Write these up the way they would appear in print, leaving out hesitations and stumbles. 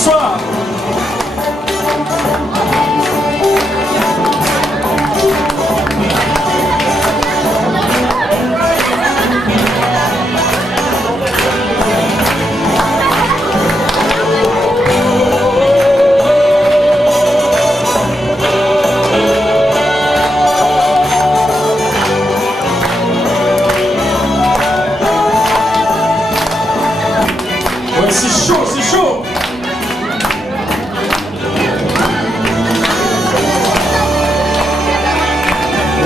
soir. Ouais, c'est chaud, c'est chaud.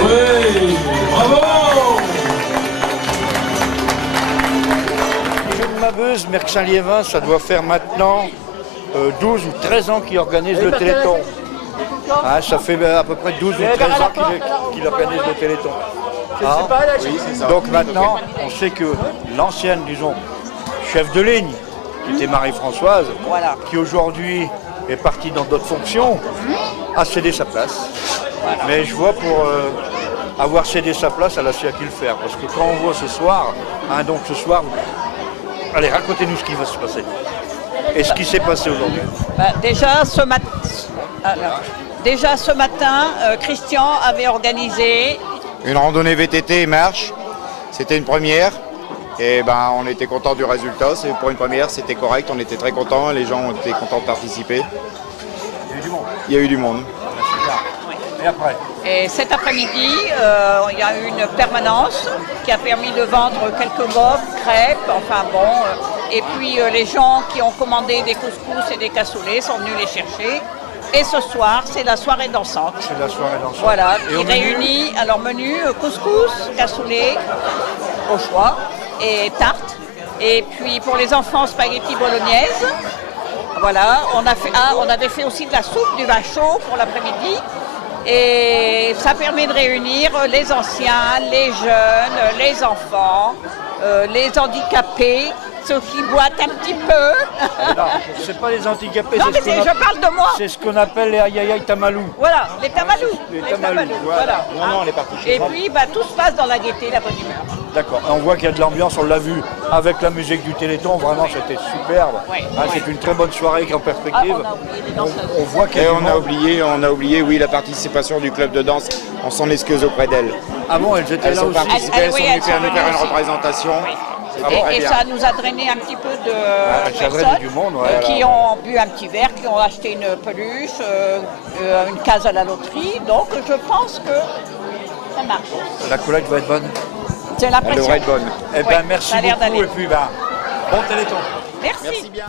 Oui, bravo. Si je ne m'abuse, Merckx-Saint-Liévin, ça doit faire maintenant 12 ou 13 ans qu'il organise le Téléthon. Hein, ça fait à peu près 12 ou 13 ans qu'il organise le Téléthon. Ah, oui, donc maintenant, on sait que l'ancienne, disons, chef de ligne, qui était Marie-Françoise, Voilà. qui aujourd'hui est partie dans d'autres fonctions, a cédé sa place. Voilà. Mais je vois pour avoir cédé sa place, elle a su à qui le faire. Parce que quand on voit ce soir, hein, donc ce soir, allez, racontez-nous ce qui va se passer. Et ce qui s'est passé aujourd'hui. Bah, déjà ce matin, Christian avait organisé Une randonnée VTT et marche, c'était une première. Et ben, on était content du résultat. Pour une première, c'était correct. On était très contents. Les gens étaient contents de participer. Il y a eu du monde. Il y a eu du monde. Et après? et cet après-midi, il y a eu une permanence qui a permis de vendre quelques gaufres, crêpes, enfin bon. Et puis les gens qui ont commandé des couscous et des cassoulets sont venus les chercher. Et ce soir, c'est la soirée dansante. C'est la soirée dansante. Voilà, Et au qui menu réunit alors menu couscous, cassoulet, au choix, et tarte. Et puis pour les enfants, spaghetti bolognaise. Voilà, on avait fait aussi de la soupe, du vin chaud pour l'après-midi. Et ça permet de réunir les anciens, les jeunes, les enfants, les handicapés, ceux qui boitent un petit peu. Non, c'est pas les handicapés, Non, mais je parle de moi. c'est ce qu'on appelle les aïe tamalous. Voilà, les tamalous. Les tamalous, voilà. Non, on est parti. Et puis, bah, tout se passe dans la gaieté, la bonne humeur. D'accord. On voit qu'il y a de l'ambiance, on l'a vu avec la musique du Téléthon, vraiment c'était superbe. Oui, Hein, oui. c'est une très bonne soirée en perspective. Ah, on a oublié les danseuses. On voit qu'il y Et a du on a monde. oublié, oui, la participation du club de danse. On s'en excuse auprès d'elles. Ah bon, elles étaient Elles là ont aussi. participé, Elles- elles sont oui, venues elles sont faire nous faire venues une aussi. représentation. Oui. C'était très Et bien. ça nous a drainé un petit peu de ça a drainé personnes du monde, ouais. qui ont bu un petit verre, qui ont acheté une peluche, une case à la loterie. Donc je pense que ça marche. La collecte va être bonne. J'ai Elle l'impression. devrait être bonne. Eh Ouais, ben merci ça a l'air beaucoup d'aller. et puis ben, bon Téléthon. Merci. Merci bien.